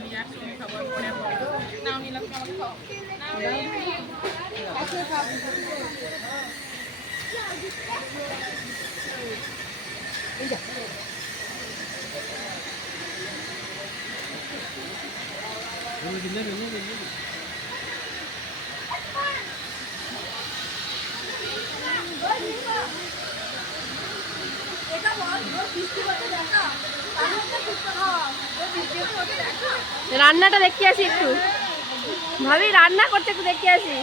নিয়ে একসঙ্গে খাবার পরে বলো খাও না আমি রান্নাটা দেখতে আসি একটু। ভাবি রান্না করতে একটু দেখতে আসি।